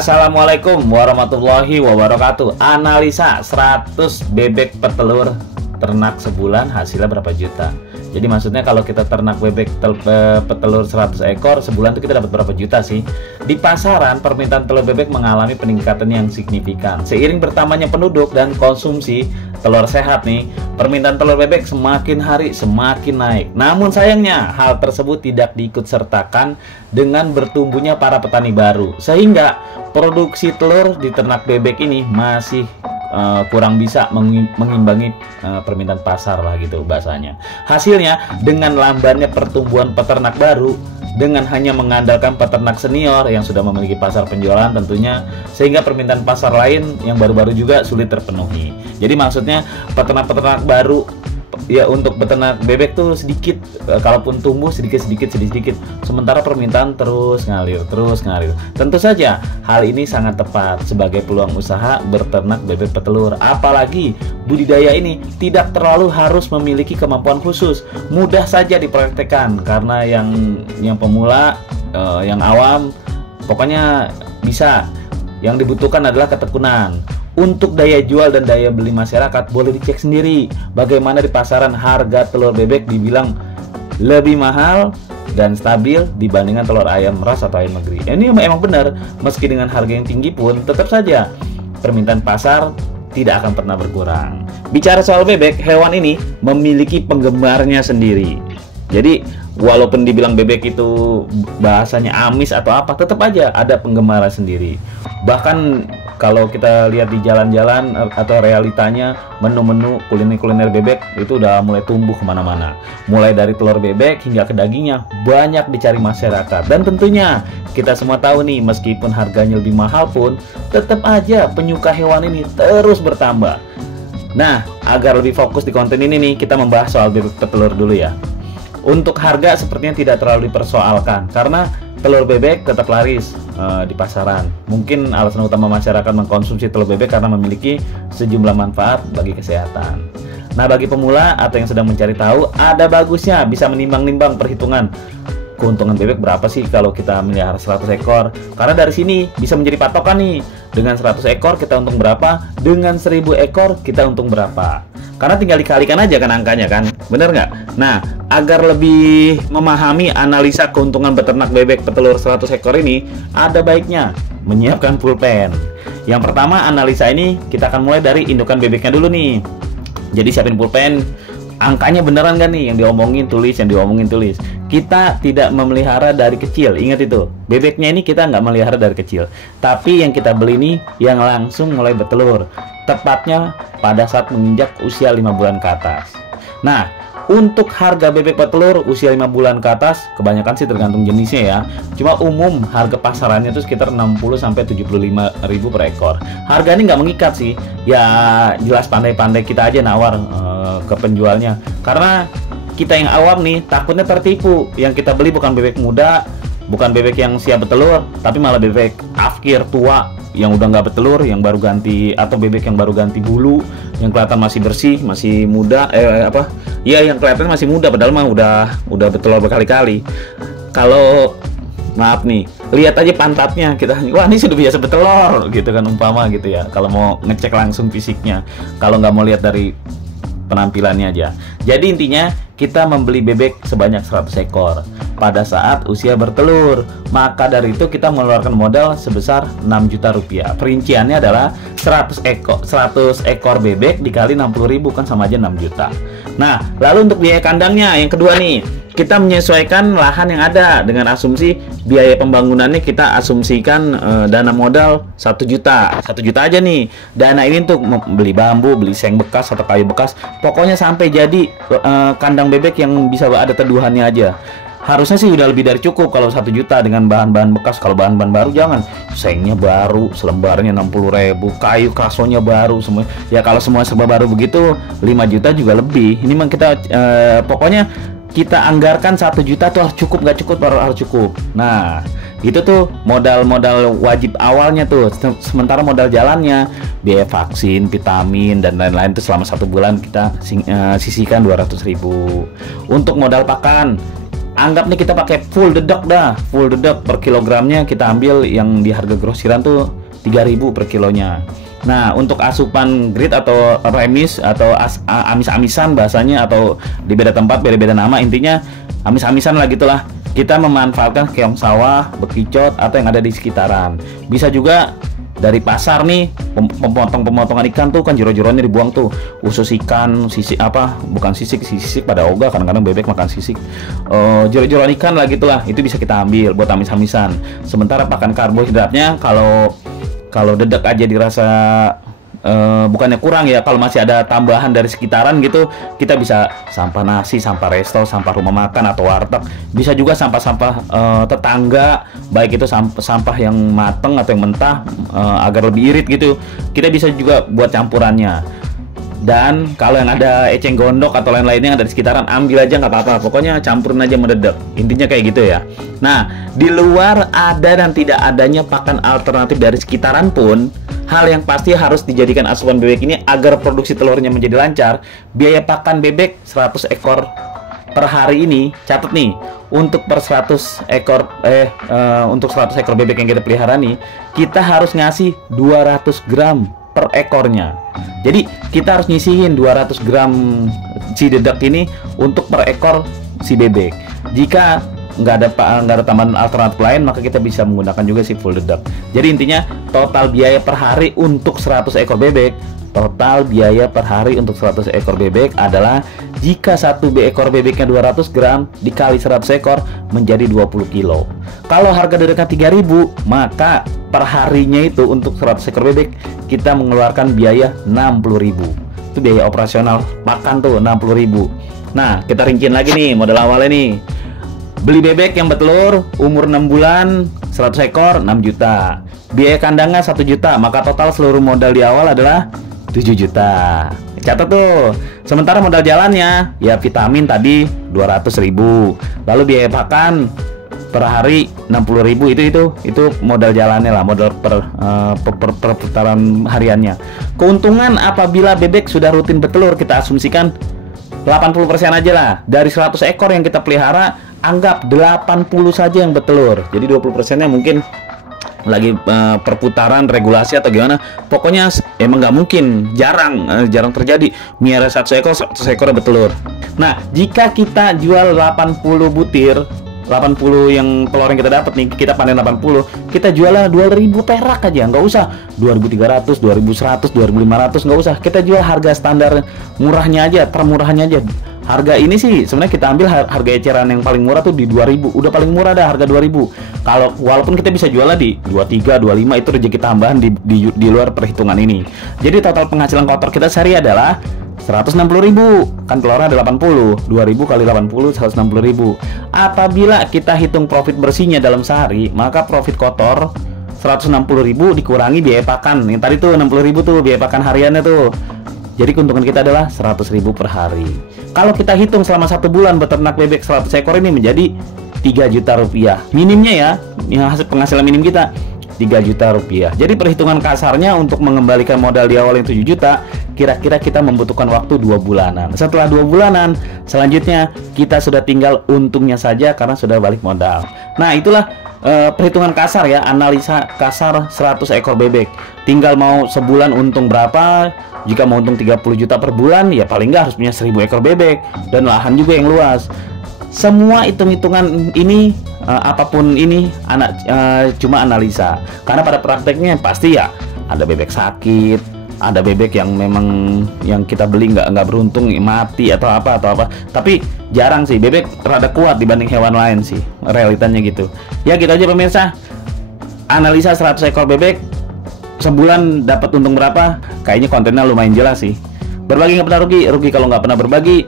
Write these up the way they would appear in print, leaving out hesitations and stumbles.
Assalamualaikum warahmatullahi wabarakatuh. Analisa 100 bebek petelur ternak sebulan hasilnya berapa juta. Jadi maksudnya kalau kita ternak bebek petelur 100 ekor sebulan itu kita dapat berapa juta sih. Di pasaran permintaan telur bebek mengalami peningkatan yang signifikan. Seiring bertambahnya penduduk dan konsumsi telur sehat nih, permintaan telur bebek semakin hari semakin naik. Namun sayangnya hal tersebut tidak diikut sertakan dengan bertumbuhnya para petani baru, sehingga produksi telur di ternak bebek ini masih kurang bisa mengimbangi permintaan pasar lah gitu bahasanya. Hasilnya dengan lambannya pertumbuhan peternak baru dengan hanya mengandalkan peternak senior yang sudah memiliki pasar penjualan tentunya, sehingga permintaan pasar lain yang baru-baru juga sulit terpenuhi. Jadi maksudnya peternak-peternak baru ya untuk beternak bebek tuh sedikit, kalaupun tumbuh sedikit, sementara permintaan terus ngalir. Tentu saja hal ini sangat tepat sebagai peluang usaha berternak bebek petelur. Apalagi budidaya ini tidak terlalu harus memiliki kemampuan khusus, mudah saja dipraktekkan karena yang pemula, yang awam, pokoknya bisa. Yang dibutuhkan adalah ketekunan. Untuk daya jual dan daya beli masyarakat boleh dicek sendiri bagaimana di pasaran harga telur bebek dibilang lebih mahal dan stabil dibandingkan telur ayam ras atau ayam negeri. Ini emang benar, meski dengan harga yang tinggi pun tetap saja permintaan pasar tidak akan pernah berkurang. Bicara soal bebek, hewan ini memiliki penggemarnya sendiri. Jadi walaupun dibilang bebek itu bahasanya amis atau apa, tetap aja ada penggemarnya sendiri. Bahkan kalau kita lihat di jalan-jalan atau realitanya, menu-menu kuliner bebek itu udah mulai tumbuh kemana-mana. Mulai dari telur bebek hingga ke dagingnya banyak dicari masyarakat. Dan tentunya kita semua tahu nih, meskipun harganya lebih mahal pun tetap aja penyuka hewan ini terus bertambah. Nah, agar lebih fokus di konten ini nih, kita membahas soal bebek petelur dulu ya. Untuk harga sepertinya tidak terlalu dipersoalkan karena telur bebek tetap laris di pasaran. Mungkin alasan utama masyarakat mengkonsumsi telur bebek karena memiliki sejumlah manfaat bagi kesehatan. Nah, bagi pemula atau yang sedang mencari tahu, ada bagusnya bisa menimbang-nimbang perhitungan keuntungan bebek berapa sih kalau kita melihara 100 ekor. Karena dari sini bisa menjadi patokan nih. Dengan 100 ekor kita untung berapa, dengan 1000 ekor kita untung berapa. Karena tinggal dikalikan aja kan angkanya kan, bener nggak? Nah, agar lebih memahami analisa keuntungan beternak bebek petelur 100 ekor ini, ada baiknya menyiapkan pulpen. Yang pertama, analisa ini kita akan mulai dari indukan bebeknya dulu nih. Jadi siapin pulpen, angkanya beneran gak nih yang diomongin tulis, Kita tidak memelihara dari kecil, ingat itu. Bebeknya ini kita nggak melihara dari kecil, tapi yang kita beli ini yang langsung mulai bertelur, tepatnya pada saat menginjak usia 5 bulan ke atas. Nah, untuk harga bebek petelur usia 5 bulan ke atas, kebanyakan sih tergantung jenisnya ya. Cuma umum harga pasarannya itu sekitar 60-75 ribu per ekor. Harga ini nggak mengikat sih. Ya jelas pandai-pandai kita aja nawar ke penjualnya. Karena kita yang awam nih takutnya tertipu. Yang kita beli bukan bebek muda, bukan bebek yang siap bertelur, tapi malah bebek afkir tua yang udah nggak bertelur, yang baru ganti, atau bebek yang baru ganti bulu, yang kelihatan masih bersih, masih muda, yang kelihatan masih muda padahal mah udah bertelur berkali-kali. Kalau maaf nih, lihat aja pantatnya, kita wah ini sudah biasa bertelur gitu kan, umpama gitu ya. Kalau mau ngecek langsung fisiknya, kalau nggak mau lihat dari penampilannya aja. Jadi intinya kita membeli bebek sebanyak 100 ekor pada saat usia bertelur. Maka dari itu kita mengeluarkan modal sebesar 6 juta rupiah. Perinciannya adalah 100 ekor bebek dikali 60.000 kan sama aja 6 juta. Nah, lalu untuk biaya kandangnya yang kedua nih, kita menyesuaikan lahan yang ada dengan asumsi biaya pembangunannya kita asumsikan dana modal 1 juta. 1 juta aja nih. Dana ini untuk beli bambu, beli seng bekas atau kayu bekas. Pokoknya sampai jadi kandang bebek yang bisa ada teduhannya aja. Harusnya sih udah lebih dari cukup kalau 1 juta dengan bahan-bahan bekas. Kalau bahan-bahan baru jangan. Sengnya baru, selembarnya 60.000, kayu kasonya baru semua. Ya kalau semua serba baru begitu 5 juta juga lebih. Ini memang kita pokoknya kita anggarkan 1 juta tuh harus cukup, nggak cukup baru harus cukup. Nah, itu tuh modal wajib awalnya tuh. Sementara modal jalannya, biaya vaksin, vitamin dan lain-lain tuh selama 1 bulan kita sisihkan 200.000. Untuk modal pakan, anggap nih kita pakai full dedek dah, full dedek per kilogramnya kita ambil yang di harga grosiran tuh 3.000 per kilonya. Nah, untuk asupan grid atau remis atau amis-amisan bahasanya, atau di beda tempat beda-beda nama, intinya amis-amisan lah gitulah. Kita memanfaatkan keong sawah, bekicot atau yang ada di sekitaran. Bisa juga dari pasar nih, pemotongan ikan tuh kan jero-jeronya dibuang tuh, usus ikan, sisik apa, bukan sisik pada ogah, kadang-kadang bebek makan sisik, jero-jeroan ikan lah gitulah, itu bisa kita ambil buat amis-amisan. Sementara pakan karbohidratnya kalau dedek aja dirasa bukannya kurang ya, kalau masih ada tambahan dari sekitaran gitu, kita bisa sampah nasi, sampah resto, sampah rumah makan atau warteg, bisa juga sampah-sampah tetangga, baik itu sampah yang mateng atau yang mentah, agar lebih irit gitu, kita bisa juga buat campurannya. Dan kalau yang ada eceng gondok atau lain-lainnya yang ada di sekitaran, ambil aja nggak apa-apa, pokoknya campurin aja mendedek, intinya kayak gitu ya. Nah, di luar ada dan tidak adanya pakan alternatif dari sekitaran pun, hal yang pasti harus dijadikan asupan bebek ini agar produksi telurnya menjadi lancar. Biaya pakan bebek 100 ekor per hari ini, catat nih, untuk per 100 ekor untuk 100 ekor bebek yang kita pelihara nih, kita harus ngasih 200 gram per ekornya. Jadi kita harus nyisihin 200 gram si dedek ini untuk per ekor si bebek. Jika nggak ada tambahan alternatif lain, maka kita bisa menggunakan juga si full dedek. Jadi intinya total biaya per hari untuk 100 ekor bebek, total biaya per hari untuk 100 ekor bebek adalah, jika satu ekor bebeknya 200 gram dikali 100 ekor menjadi 20 kilo. Kalau harga dedeknya 3.000, maka per harinya itu untuk 100 ekor bebek kita mengeluarkan biaya 60.000. Itu biaya operasional pakan tuh 60.000. Nah, kita rinciin lagi nih modal awalnya nih. Beli bebek yang bertelur umur 6 bulan 100 ekor 6 juta. Biaya kandangnya 1 juta, maka total seluruh modal di awal adalah 7 juta. Catat tuh. Sementara modal jalannya ya vitamin tadi 200.000. Lalu biaya pakan per hari 60.000, itu modal jalannya lah, modal per putaran hariannya. Keuntungan apabila bebek sudah rutin bertelur, kita asumsikan 80% aja lah. Dari 100 ekor yang kita pelihara, anggap 80 saja yang bertelur. Jadi 20%-nya mungkin lagi perputaran regulasi atau gimana. Pokoknya emang nggak mungkin, jarang terjadi miara 100 ekor bertelur. Nah, jika kita jual 80 butir, 80 yang telur yang kita dapat nih, kita panen 80, kita jualnya 2.000 perak aja, nggak usah 2.300, 2.100, 2.500, nggak usah. Kita jual harga standar murahnya aja, termurahnya aja. Harga ini sih sebenarnya kita ambil harga eceran yang paling murah tuh di 2.000, udah paling murah dah harga 2.000. Kalau walaupun kita bisa jualnya di 23, 25, itu rezeki tambahan di luar perhitungan ini. Jadi total penghasilan kotor kita sehari adalah 160.000, kan telurnya ada 80, 2.000 kali 80, 160.000. Apabila kita hitung profit bersihnya dalam sehari, maka profit kotor 160.000 dikurangi biaya pakan. Yang tadi tuh 60.000 tuh biaya pakan hariannya tuh. Jadi keuntungan kita adalah 100.000 per hari. Kalau kita hitung selama 1 bulan beternak bebek 100 ekor ini menjadi 3 juta rupiah. Minimnya ya hasil penghasilan minim kita 3 juta rupiah. Jadi perhitungan kasarnya untuk mengembalikan modal di awal yang 7 juta, kira-kira kita membutuhkan waktu 2 bulanan. Setelah 2 bulanan, selanjutnya kita sudah tinggal untungnya saja karena sudah balik modal. Nah, itulah perhitungan kasar ya, analisa kasar 100 ekor bebek. Tinggal mau sebulan untung berapa. Jika mau untung 30 juta per bulan, ya paling nggak harus punya 1.000 ekor bebek dan lahan juga yang luas. Semua hitung-hitungan ini apapun ini cuma analisa, karena pada prakteknya pasti ya ada bebek sakit, ada bebek yang memang yang kita beli nggak beruntung mati atau apa. Tapi jarang sih, bebek rada kuat dibanding hewan lain sih, realitanya gitu. Ya gitu aja pemirsa, analisa 100 ekor bebek sebulan dapat untung berapa. Kayaknya kontennya lumayan jelas sih. Berbagi nggak pernah rugi kalau nggak pernah berbagi.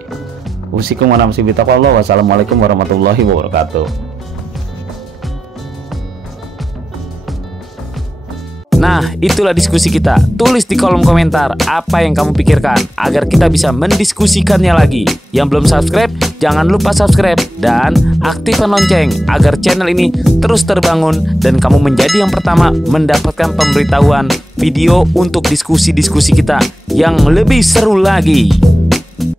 Wassalamualaikum warahmatullahi wabarakatuh. Nah, itulah diskusi kita. Tulis di kolom komentar apa yang kamu pikirkan agar kita bisa mendiskusikannya lagi. Yang belum subscribe, jangan lupa subscribe dan aktifkan lonceng agar channel ini terus terbangun dan kamu menjadi yang pertama mendapatkan pemberitahuan video untuk diskusi-diskusi kita yang lebih seru lagi.